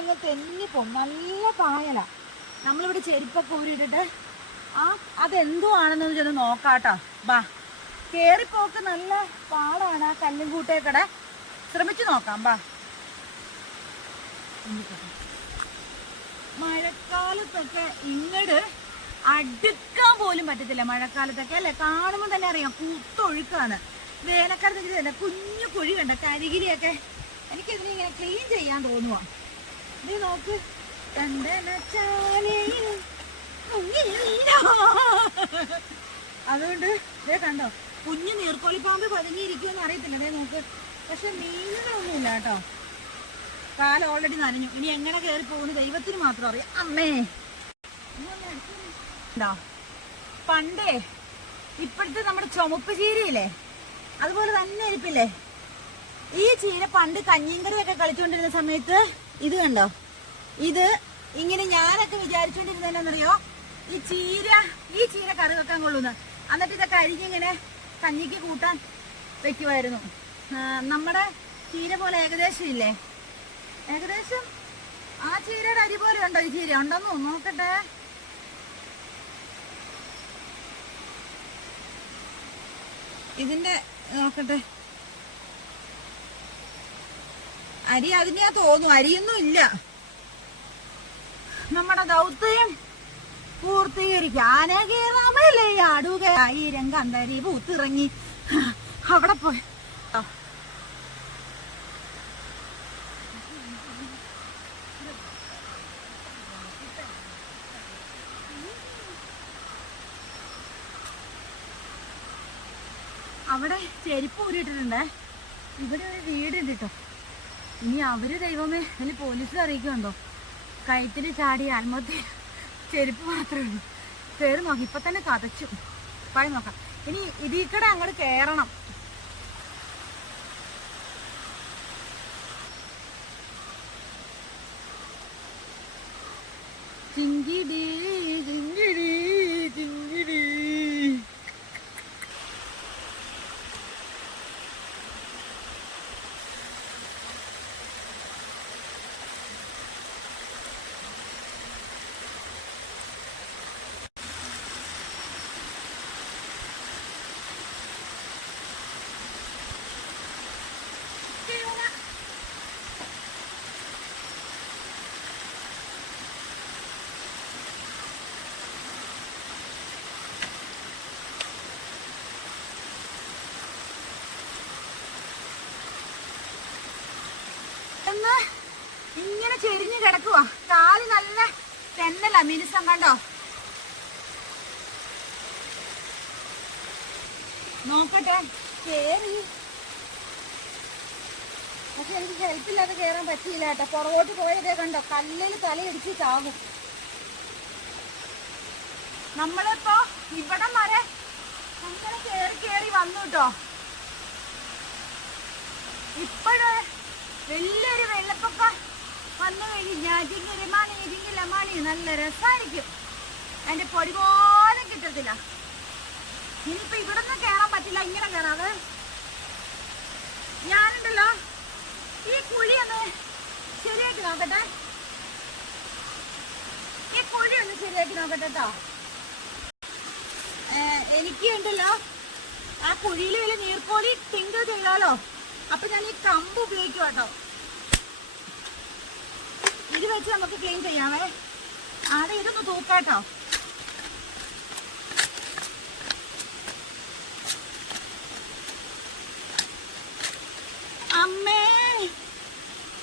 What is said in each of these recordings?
അങ്ങ് തെന്നിപ്പോവും. നല്ല പായല. നമ്മളിവിടെ ചെരുപ്പൊക്കെ ഊരിയിട്ടിട്ട് അതെന്തോ ആണെന്നൊന്ന് ചെന്ന് നോക്കാട്ടോ. ബാ, കേറിപ്പോക്ക് നല്ല പാടാണ്. ആ കല്ലും കൂട്ടേക്കടെ ശ്രമിച്ചു നോക്കാം. ബാ. മഴക്കാലത്തൊക്കെ ഇങ്ങട് അടുക്കാൻ പോലും പറ്റത്തില്ല. മഴക്കാലത്തൊക്കെ അല്ലേ, കാണുമ്പോൾ തന്നെ അറിയാം കുത്തൊഴുക്കാണ്. വേനൽക്കാലത്ത് തന്നെ കുഞ്ഞു കുഴി കണ്ട കരികിരിയൊക്കെ എനിക്കിതിനെ ഇങ്ങനെ ക്ലീൻ ചെയ്യാൻ തോന്നുവാ. നീ നോക്ക്, അതുകൊണ്ട് ഇതേ കണ്ടോ, കുഞ്ഞു നീർക്കോലിപ്പാമ്പ് പതുങ്ങിയിരിക്കുമെന്ന് അറിയത്തില്ല. അതേ നോക്ക്, പക്ഷെ മീനുകളൊന്നുമില്ല കേട്ടോ. കാലം ഓൾറെഡി നനഞ്ഞു. ഇനി എങ്ങനെ കയറി പോകുന്നു ദൈവത്തിന് മാത്രം അറിയാം. അമ്മേ, പണ്ടേ ഇപ്പോഴത്തെ നമ്മുടെ ചുമപ്പ് ചീരയില്ലേ, അതുപോലെ തന്നെ ഇരിപ്പില്ലേ ഈ ചീര. പണ്ട് കഞ്ഞിങ്കറിയൊക്കെ കളിച്ചോണ്ടിരുന്ന സമയത്ത് ഇത് കണ്ടോ, ഇത് ഇങ്ങനെ ഞാനൊക്കെ വിചാരിച്ചോണ്ടിരുന്നറിയോ, ഈ ചീര കറി വെക്കാൻ കൊള്ളുന്നു. എന്നിട്ട് ഇതൊക്കെ അരിഞ്ഞിങ്ങനെ കഞ്ഞിക്ക് കൂട്ടാൻ വെക്കുമായിരുന്നു. നമ്മുടെ ചീര പോലെ ഏകദേശം ഇല്ലേ, ഏകദേശം ആ ചീരയുടെ അരി പോലെ ഉണ്ടോ ഈ ചീര? ഉണ്ടോന്ന് നോക്കട്ടെ. ഇതിന്റെ നോക്കട്ടെ, അരി അതിനെയാ തോന്നും. അരിയൊന്നും ഇല്ല. നമ്മുടെ ദൗത്യം പൂർത്തീകരിക്കാടുകയായി രംഗന്തരി പൂത്തിറങ്ങി അവിടെ പോയി. അവിടെ ചെരുപ്പ് ഊരിയിട്ടിട്ടുണ്ടേ. ഇവിടെ ഒരു വീടുണ്ട് കേട്ടോ. ഇനി അവര് ദൈവമേ അതിൽ പോലീസിൽ അറിയിക്കുന്നുണ്ടോ? കയറ്റിൽ ചാടി ആത്മഹത്യ. ചെരുപ്പ് മാത്രമേ ഉള്ളൂ. കയറി നോക്കി, ഇപ്പൊ തന്നെ കതച്ചു. പോയി നോക്കാം. ഇനി ഇതിക്കടെ അങ്ങോട്ട് കയറണം. ചിങ്കിടി ചിങ്കിടി ചിങ്കിടി. ഇങ്ങനെ ചെരിഞ്ഞു കിടക്കുവാ. കാല് നല്ല തെന്നല മിനുസം കണ്ടോ. നോക്കട്ടെ കേറി. പക്ഷെ എനിക്ക് ഹെൽപ്പില്ലാതെ കയറാൻ പറ്റിയില്ല കേട്ടോ. പുറകോട്ട് പോയതേ കണ്ടോ, കല്ലിൽ തലയിടിച്ച് ചാകും. നമ്മളിപ്പോ ഇവിടം വരെ അങ്ങനെ കേറി വന്നു കേട്ടോ. ഇപ്പോഴ് വലിയൊരു വെള്ളപ്പൊക്കം വന്നു കഴിഞ്ഞാൽ ജിങ്കിലമാണി നല്ല രസമായിരിക്കും. അതിന്റെ പൊടി പോലും കിട്ടത്തില്ല. ഇനിയിപ്പോ ഇവിടെ നിന്ന് കയറാൻ പറ്റില്ല. ഇങ്ങനെ കയറാതെ ഞാനുണ്ടല്ലോ ഈ കുഴി ഒന്ന് ശരിയാക്കി നോക്കട്ടെ. ഈ കുഴി ഒന്ന് ശരിയാക്കി നോക്കട്ടെ കേട്ടോ. എനിക്ക് ഉണ്ടല്ലോ ആ കുഴിയിൽ വലിയ നീർക്കോലി ടിങ്കർ ചെയ്താലോ. അപ്പൊ ഞാൻ ഈ കമ്പ് ഉപയോഗിക്കും കേട്ടോ. ഇത് വെച്ച് നമുക്ക് ക്ലീൻ ചെയ്യാമേ. ആദ്യം ഇതൊന്ന് തൂക്കാട്ടോ. അമ്മേ,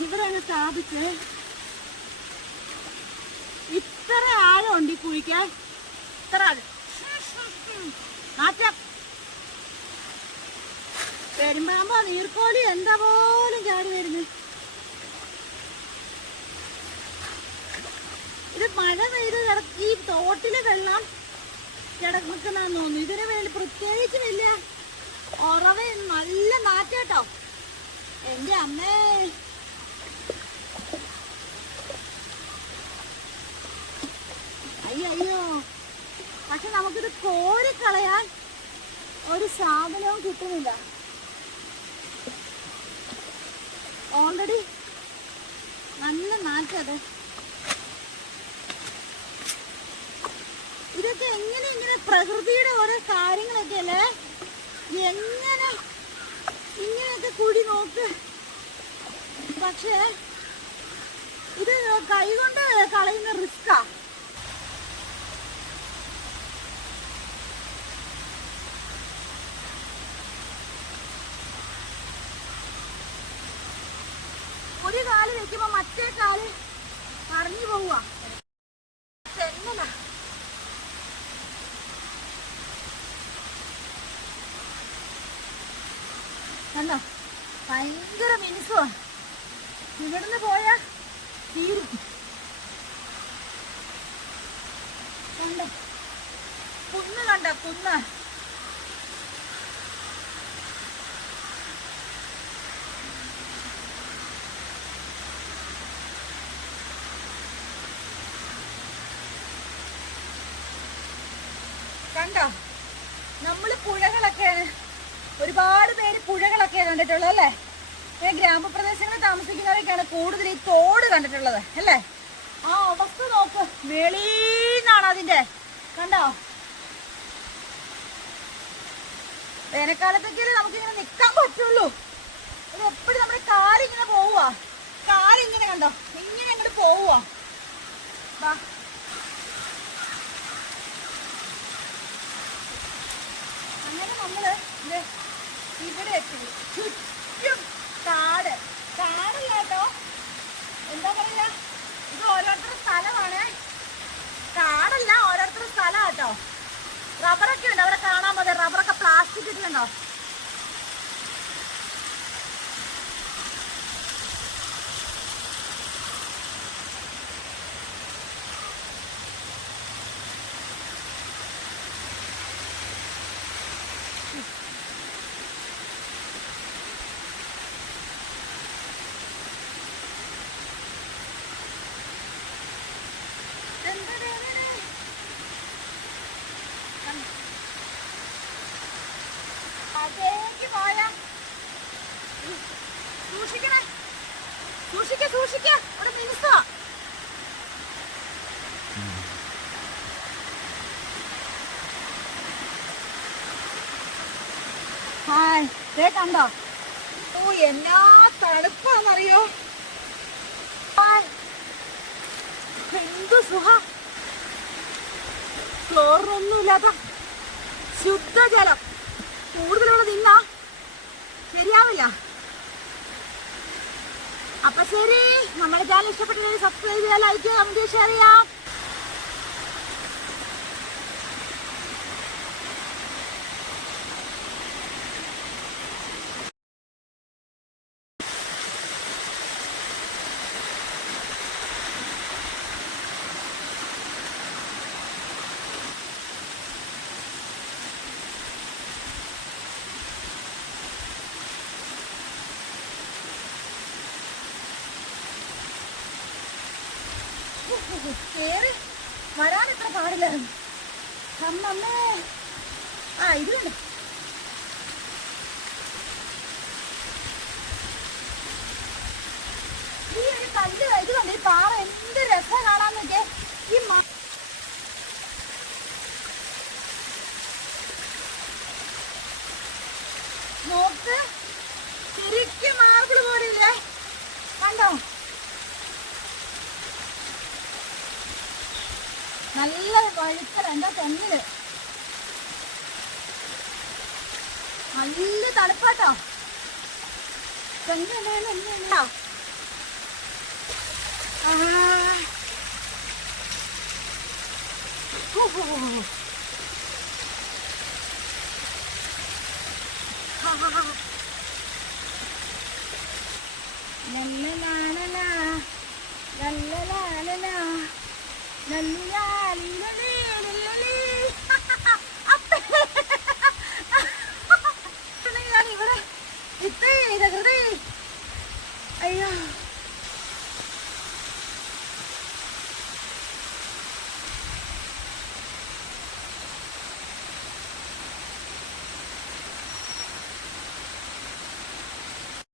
ഇവിടെ ഒന്ന് സ്ഥാപിച്ച്. ഇത്ര ആഴമുണ്ട് ഈ കുഴിക്കാൻ. ഇത്ര ആഴം മാറ്റാം. പെരുമ്പാമ്പോ നീർക്കോലി എന്താ പോലും ചാടി വരുന്നു. ഇത് മഴ പെയ്ത് ഈ തോട്ടിലെ വെള്ളം കിടക്കുന്നതാന്ന് തോന്നുന്നു. ഇതിന് വേണ്ടി പ്രത്യേകിച്ച് വലിയ ഉറവ നല്ല നാറ്റാട്ടോ. എന്റെ അമ്മേ, അയ്യോ. പക്ഷെ നമുക്കിത് കോരിക്കളയാൻ ഒരു സാധനവും കിട്ടുന്നില്ല. ഓൾറെഡി നല്ല മാറ്റാതെ. ഇതൊക്കെ എങ്ങനെ ഇങ്ങനെ പ്രകൃതിയുടെ ഓരോ കാര്യങ്ങളൊക്കെ അല്ലേ, എങ്ങനെ ഇങ്ങനെയൊക്കെ കൂടി നോക്ക്. പക്ഷേ ഇത് കൈകൊണ്ട് കളയുന്ന റിസ്കാ. ഒരു കാല് വെക്കുമ്പോ മറ്റേ കാല് പറഞ്ഞു പോവുക. തെന്നല കണ്ടോ, ഭയങ്കര മിനുസുവാ. ഇവിടുന്ന് പോയാ തീരും. കണ്ടോ കുന്ന്, കണ്ടോ കുന്ന്. കണ്ടോ, നമ്മള് പുഴകളൊക്കെ, ഒരുപാട് പേര് പുഴകളൊക്കെ കണ്ടിട്ടുള്ളത് അല്ലേ. ഗ്രാമപ്രദേശങ്ങളിൽ താമസിക്കുന്നവരൊക്കെയാണ് കൂടുതൽ ഈ തോട് കണ്ടിട്ടുള്ളത് അല്ലേ. ആ അവസ്ഥ നോക്ക്, വെളിന്നാണ് അതിന്റെ. കണ്ടോ, വേനൽക്കാലത്തൊക്കെ നമുക്കിങ്ങനെ നിക്കാൻ പറ്റുള്ളൂ. ഇത് എപ്പോഴും നമ്മുടെ കാലിങ്ങനെ പോവുക, കാലിങ്ങനെ കണ്ടോ ഇങ്ങനെ അങ്ങോട്ട് പോവുക. അങ്ങനെ നമ്മള് ഇവിടെ എത്തി. ചുറ്റും കാട്, കാടല്ല കേട്ടോ, എന്താ പറയാ, ഇത് ഓരോരുത്തരുടെ സ്ഥലമാണ്. കാടല്ല, ഓരോരുത്തരുടെ സ്ഥലം കേട്ടോ. റബ്ബറൊക്കെ ഉണ്ട് അവിടെ കാണാൻ മതി. റബ്ബറൊക്കെ പ്ലാസ്റ്റിക് ഇട്ടിട്ടുണ്ടോ. അതേക്ക് പോയാ സൂക്ഷിക്കണേ, സൂക്ഷിക്ക, അവിടെ മിനുസാ. ഹായ്, ദേ കണ്ടോ, ഓ എന്നാ തണുപ്പാന്നറിയോ. എന്ത് സുഖം, ക്ലോറിനൊന്നുമില്ലാത്ത ശുദ്ധജലം. കൂടുതലുള്ള നിന്നാ ശരിയാവില്ല. അപ്പൊ ശരി, നമ്മുടെ ചാനൽ ഇഷ്ടപ്പെട്ടിട്ടുണ്ടെങ്കിൽ സബ്സ്ക്രൈബ് ചെയ്യാൻ, ലൈക്ക് ചെയ്യാം, നമുക്ക് ഷെയർ ചെയ്യാം. കേറി വരാൻ എത്ര പാടില്ലായിരുന്നു. അമ്മമ്മേ, ആ ഇത് കണ്ടു. ഈ ഒരു കല്ല് ഇത് കണ്ടു, ഈ പാറ എന്ത് രസം കാണാന്നൊക്കെ. ഈ നോക്ക്, ശരിക്കും മാർബിൾ പോലെയില്ലേ, കണ്ടോ. നല്ല വഴുക്കല, എന്താ തെങ്ങില് നല്ല തണുപ്പാട്ടോ. തെങ്ങുണ്ടോ, ലല്ലലാലലാ ലല്ലലാലലാ ലല്ലലാലിലല